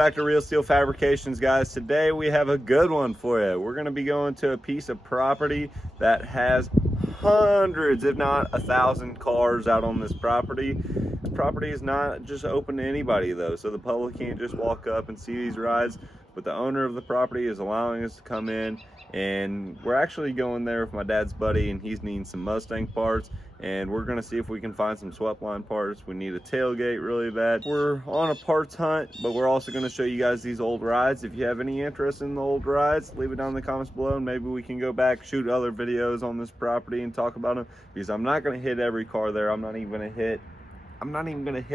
back to Real Steel Fabrications, guys. Today we have a good one for you. We're going to be going to a piece of property that has hundreds, if not 1,000 cars out on this property. The property is not just open to anybody though, so the public can't just walk up and see these rides, but the owner of the property is allowing us to come in, and we're actually going there with my dad's buddy, and he's needing some Mustang parts, and we're gonna see if we can find some swept line parts. We need a tailgate really bad. We're on a parts hunt, but we're also gonna show you guys these old rides. If you have any interest in the old rides, leave it down in the comments below, and maybe we can go back, shoot other videos on this property and talk about them, because I'm not gonna hit every car there. I'm not even gonna hit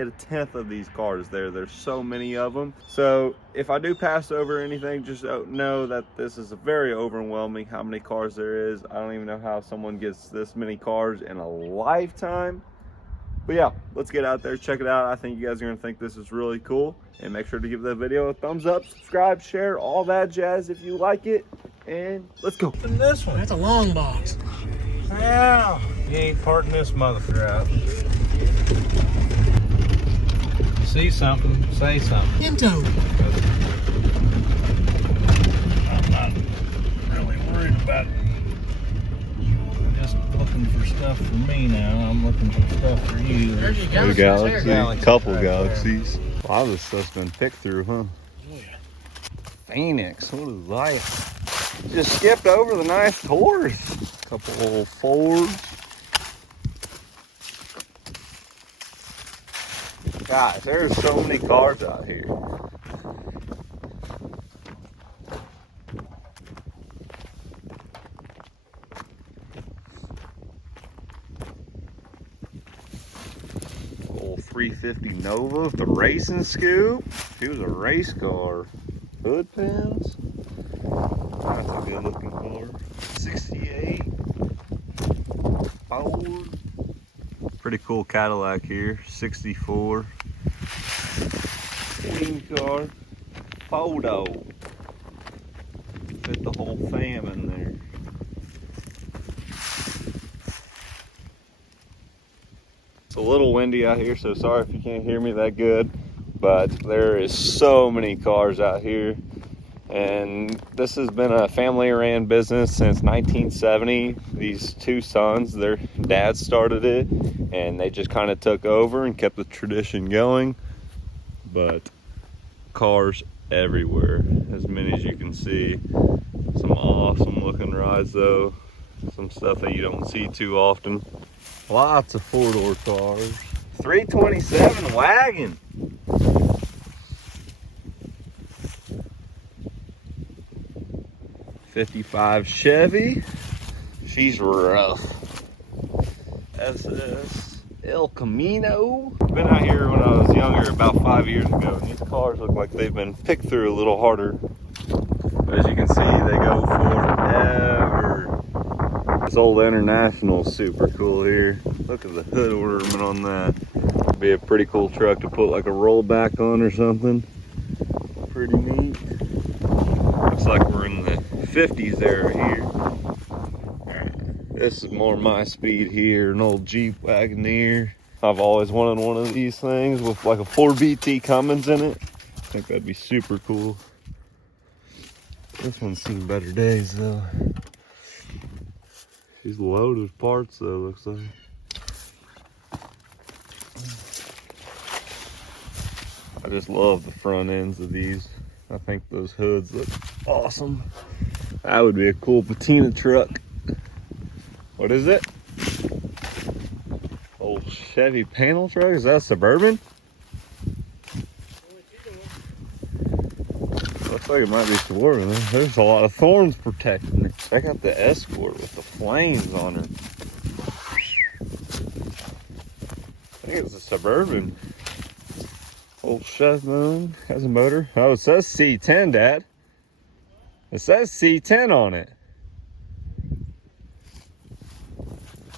a 10th of these cars there. There's so many of them. So if I do pass over anything, just know that this is very overwhelming how many cars there is. I don't even know how someone gets this many cars in a lifetime. But yeah, let's get out there, check it out. I think you guys are gonna think this is really cool. And make sure to give the video a thumbs up, subscribe, share, all that jazz if you like it. And let's go. And this one. That's a long box. Yeah. You ain't parting this motherfucker out. See something, say something. Pinto. I'm not really worried about it. I'm just looking for stuff for me now. I'm looking for stuff for you. There's your Two galaxy. galaxies, couple right galaxies. A lot of this stuff's been picked through, huh? Oh, yeah. Phoenix, what is that? Just skipped over the nice Taurus. Couple old Fords. Guys, there's so many cars out here. Old 350 Nova with the racing scoop. She was a race car. Hood pins. That's a good looking car. 68. Ford. Pretty cool Cadillac here. 64. Queen car. Photo. Fit the whole fam in there. It's a little windy out here, so sorry if you can't hear me that good, but there is so many cars out here, and this has been a family ran business since 1970. These two sons, their dad started it, and they just kind of took over and kept the tradition going. But cars everywhere, as many as you can see. Some awesome looking rides though, some stuff that you don't see too often. Lots of four-door cars. 327 wagon. '55 Chevy. She's rough. SS El Camino. Been out here when I was younger, about 5 years ago, and these cars look like they've been picked through a little harder. But as you can see, they go forever. This old International is super cool here. Look at the hood ornament on that. Be a pretty cool truck to put like a rollback on or something. Pretty neat. Looks like we're in the 50s era here. This is more my speed here, an old Jeep Wagoneer. I've always wanted one of these things with like a 4BT Cummins in it. I think that'd be super cool. This one's seen better days though. She's loaded with parts though, looks like. I just love the front ends of these. I think those hoods look awesome. That would be a cool patina truck. What is it? Old Chevy panel truck? Is that a Suburban? Looks like it might be Suburban. There's a lot of thorns protecting it. Check out the Escort with the flames on her. I think it's a Suburban. Old Chevy has a motor. Oh, it says C10, Dad. It says C10 on it.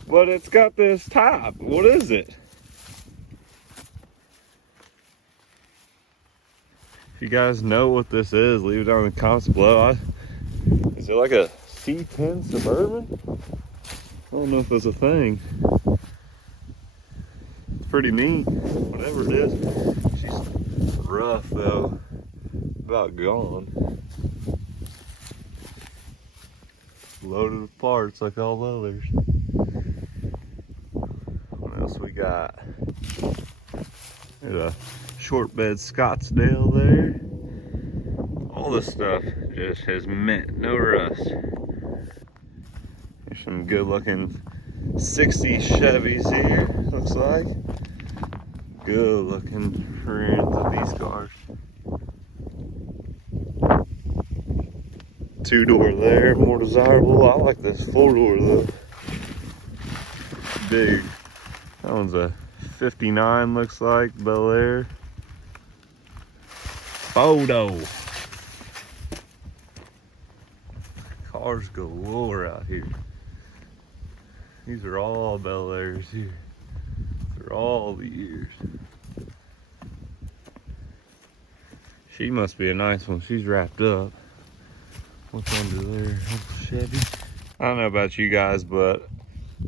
But it's got this top. What is it? If you guys know what this is, leave it down in the comments below. Is it like a C10 Suburban? I don't know if it's a thing. It's pretty neat, whatever it is. She's rough though. about gone. Loaded with parts like all the others. What else we got? There's a short bed Scottsdale there. All this stuff just has mint, no rust. There's some good looking 60 Chevys here, looks like. Good looking rear ends of these cars. 2-door there, more desirable. I like this 4-door though. Big. That one's a 59, looks like, Bel Air. Photo. Cars galore out here. These are all Bel Airs here. For all the years. She must be a nice one. She's wrapped up. What's under there? Chevy. I don't know about you guys, but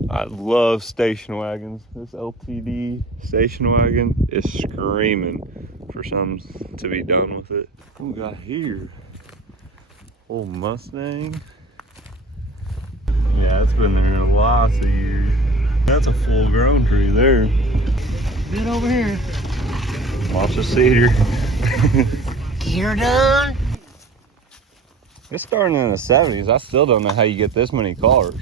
I love station wagons. This LTD station wagon is screaming for something to be done with it. What we got here? Old Mustang. Yeah, it's been there lots of years. That's a full-grown tree there. Get over here. Watch the cedar. Get her done. It's starting in the 70s. I still don't know how you get this many cars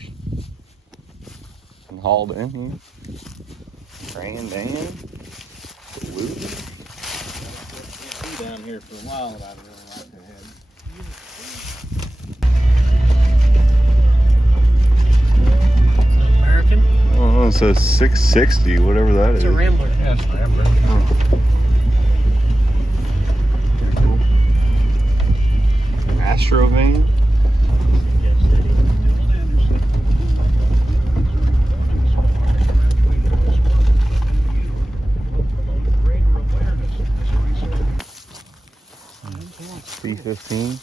and hauled in here. Grand Dan. Absolutely. Down here for a while, and I'd really like to have. American. Oh, it says 660, whatever that is. It's a Rambler. Yeah, it's Rambler. Cool. Astro van. C15.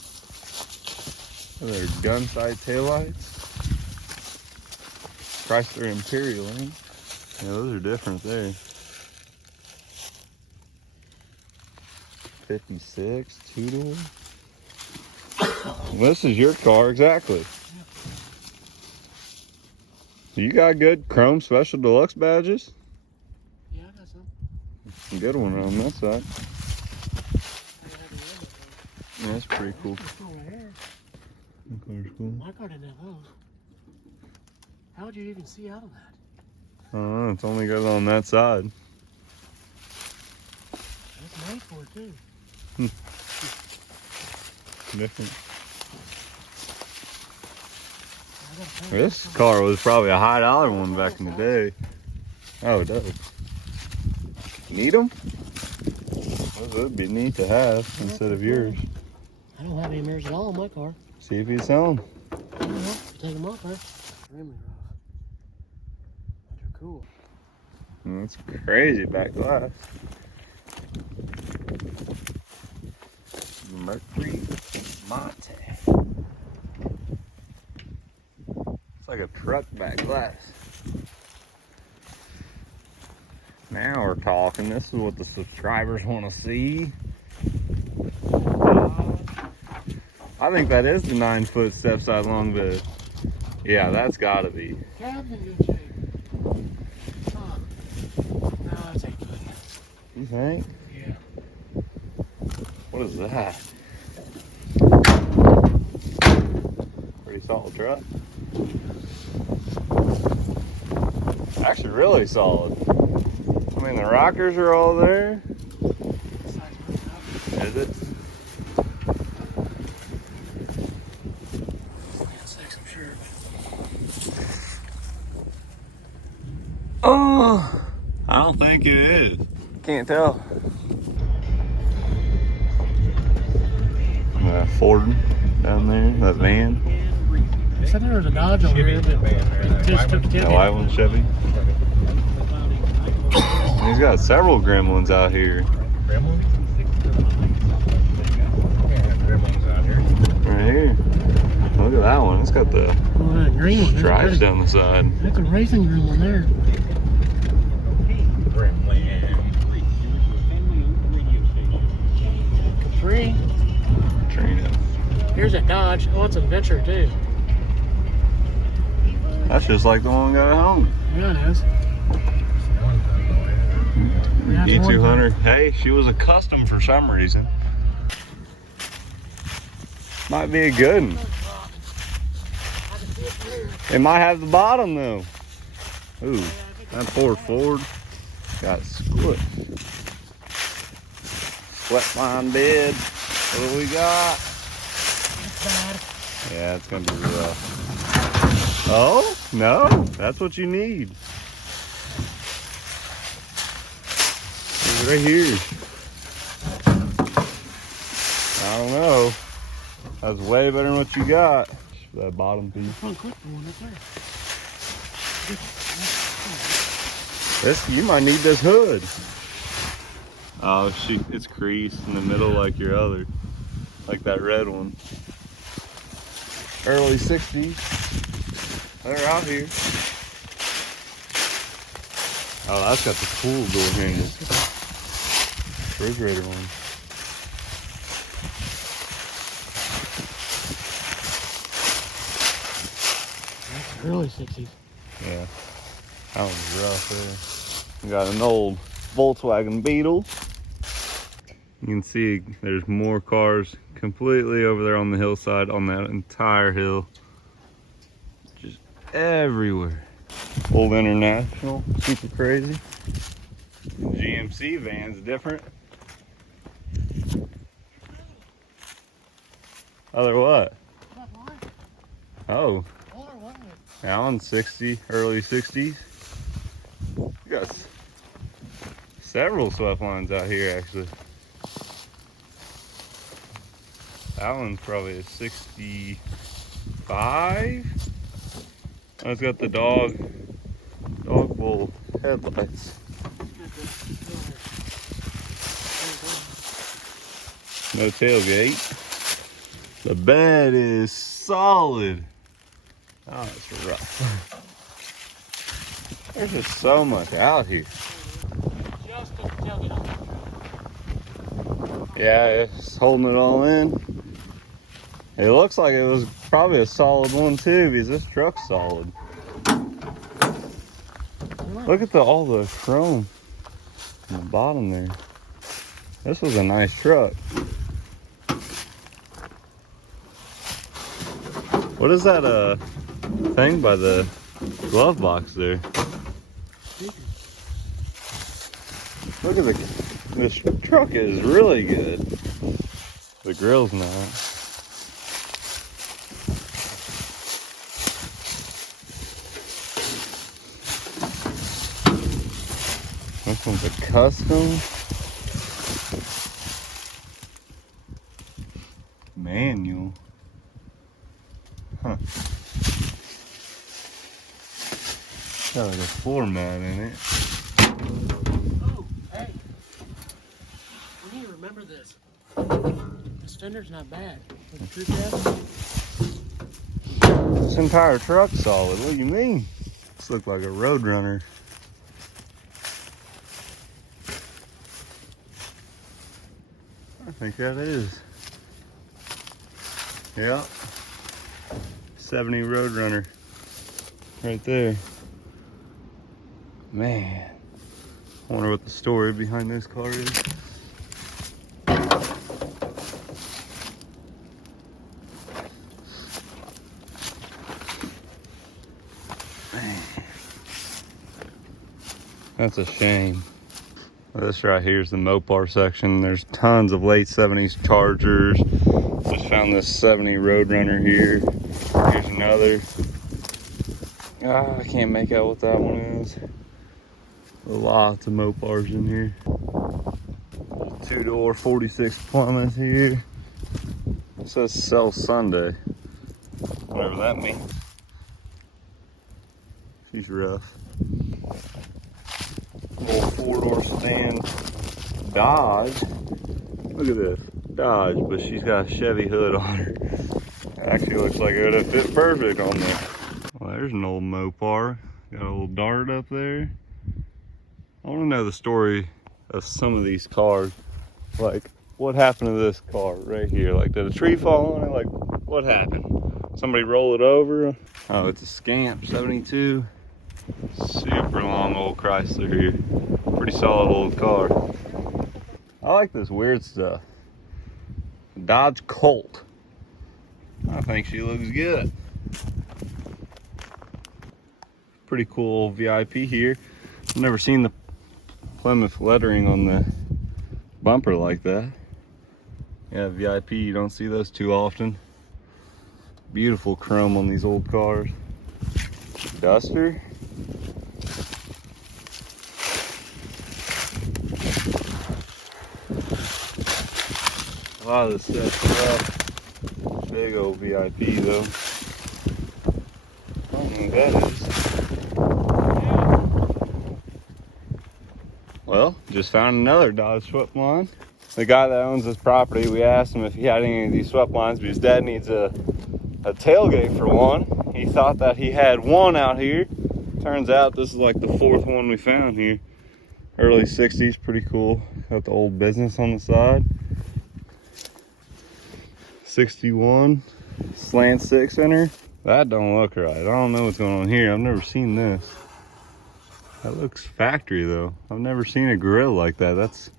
They're gun sight taillights. Chrysler Imperial, eh? Yeah, those are different there. 56, 2-door. This is your car, exactly. You got good Chrome Special Deluxe badges? Yeah, I got some. Some good one on that side. Yeah, that's pretty cool. This one right here. That car's cool. My car didn't have those. How would you even see out of that? It's only got on that side. That's made for it too. Different. I gotta pay This car was probably a high dollar one back in the day. Oh, it does. Need them? Those would be neat to have instead of yours. I don't have any mirrors at all in my car. See if you sell them. I don't know. You take them off, huh? Extremely rough. But they're cool. That's crazy back glass. Mercury Monte. It's like a truck back glass. Now we're talking. This is what the subscribers want to see. I think that is the 9-foot step side long bed. Yeah, that's gotta be. Cab's in good shape. No, it's 8 foot. You think? Yeah. What is that? Pretty solid truck. Actually, really solid. I mean, the rockers are all there. Is it? Oh, I don't think it is. Can't tell. Ford down there, that van. I said there was a Dodge over here, but it just took That white one, Chevy. He's got several gremlins out here. Gremlins? Yeah, gremlins out here. Right here. Look at that one. It's got the that green one. stripes down the side. That's a racing gremlin there. Gremlin. Capri. Here's a Dodge. Oh, it's an Adventure too. That's just like the one we got at home. Yeah, it is. Yeah, it's one E200. Hey, she was a custom for some reason. Might be a good one. It might have the bottom though. Ooh, that Ford got split. Sweat line bed. What do we got? Yeah, it's gonna be rough. Oh, no, that's what you need. It's right here. I don't know. That's way better than what you got. That bottom piece. This, you might need this hood. Oh shoot, it's creased in the middle like your other. Like that red one. Early 60s. They're out here. Oh, that's got the cool door handle. Refrigerator one. That's early 60s. Yeah, that was rough there. We got an old Volkswagen Beetle. You can see there's more cars completely over there on the hillside, on that entire hill. Just everywhere. Old International, super crazy. GMC van's different. Other what? Oh. That one's 60, early 60s. You got several swept lines out here actually. That one's probably a 65. Oh, it's got the dog bowl headlights. No tailgate. The bed is solid. Oh, it's rough. There's just so much out here. Yeah, it's holding it all in. It looks like it was probably a solid one too, because this truck's solid. Look at all the chrome on the bottom there. This was a nice truck. What is that thing by the glove box there? Look at this truck is really good. The grill's not. This one's a custom. Manual. Huh. Got like a floor mat in it. Oh, hey. We need to remember this. This fender's not bad. This entire truck's solid. What do you mean? This looks like a Roadrunner. I think that is. Yeah. 70 Roadrunner. Right there. Man. I wonder what the story behind this car is. Man. That's a shame. This right here is the Mopar section. There's tons of late 70s Chargers. Just found this 70 Roadrunner here. Here's another. I can't make out what that one is. Lots of Mopars in here. Two-door 46 Plymouth here. It says sell Sunday. Whatever that means. She's rough. Little four-door stand Dodge. Look at this. Dodge, but she's got a Chevy hood on her. Actually looks like it would have fit perfect on there. Well, there's an old Mopar. Got a little dart up there. I want to know the story of some of these cars. Like, what happened to this car right here? Like, did a tree fall on it? Like, what happened? Somebody roll it over? Oh, it's a Scamp 72. Super long old Chrysler here. Pretty solid old car. I like this weird stuff. Dodge Colt. I think she looks good. Pretty cool VIP here. I've never seen the Plymouth lettering on the bumper like that. Yeah, VIP, you don't see those too often. Beautiful chrome on these old cars. Duster. A lot of this stuff's rough. Big old VIP though. I don't know what that is. Well, just found another Dodge swept line. The guy that owns this property, we asked him if he had any of these swept lines, but his dad needs a tailgate for one. He thought that he had one out here. Turns out this is like the fourth one we found here. Early 60s, pretty cool. Got the old business on the side. 61 slant 6-inner. That don't look right. I don't know what's going on here. I've never seen this. That looks factory though. I've never seen a grill like that. That's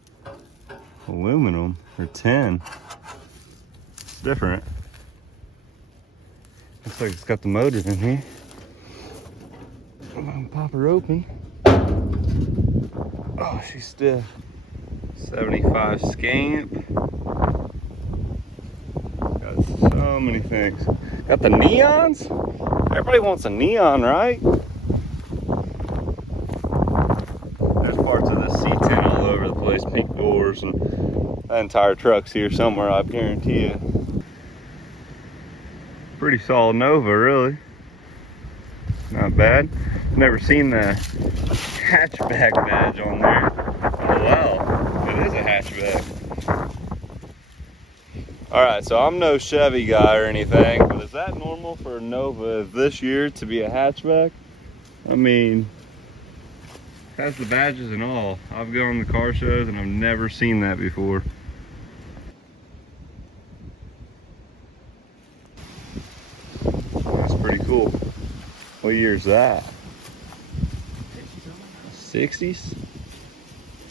aluminum or tin. It's different. Looks like it's got the motor in here. I'm gonna pop her open. Oh, she's stiff. 75 Scamp. Got so many things. Got the neons. Everybody wants a neon, right? There's parts of this C10 all over the place. Pink doors, and that entire truck's here somewhere, I guarantee you. Pretty solid Nova, really. Not bad. Never seen the hatchback badge on there. Oh wow, it is a hatchback. Alright, so I'm no Chevy guy or anything, but is that normal for a Nova this year to be a hatchback? I mean, it has the badges and all. I've gone to car shows and I've never seen that before. That's pretty cool. What year is that? 60s?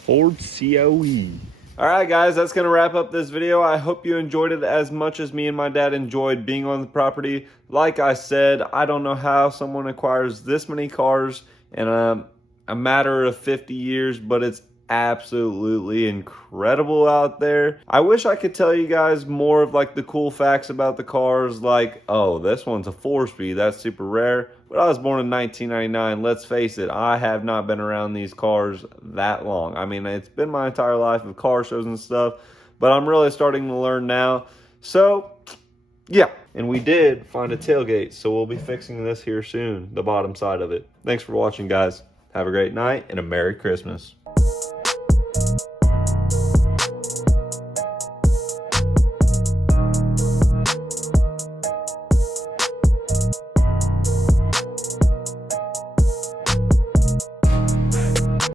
Ford COE. Alright guys, that's going to wrap up this video. I hope you enjoyed it as much as me and my dad enjoyed being on the property. Like I said, I don't know how someone acquires this many cars in a matter of 50 years, but it's absolutely incredible out there. I wish I could tell you guys more of like the cool facts about the cars, like, oh, this one's a 4-speed, that's super rare. But I was born in 1999. Let's face it, I have not been around these cars that long. I mean, it's been my entire life of car shows and stuff, but I'm really starting to learn now. So, yeah. And we did find a tailgate, so we'll be fixing this here soon, the bottom side of it. Thanks for watching, guys. Have a great night and a Merry Christmas.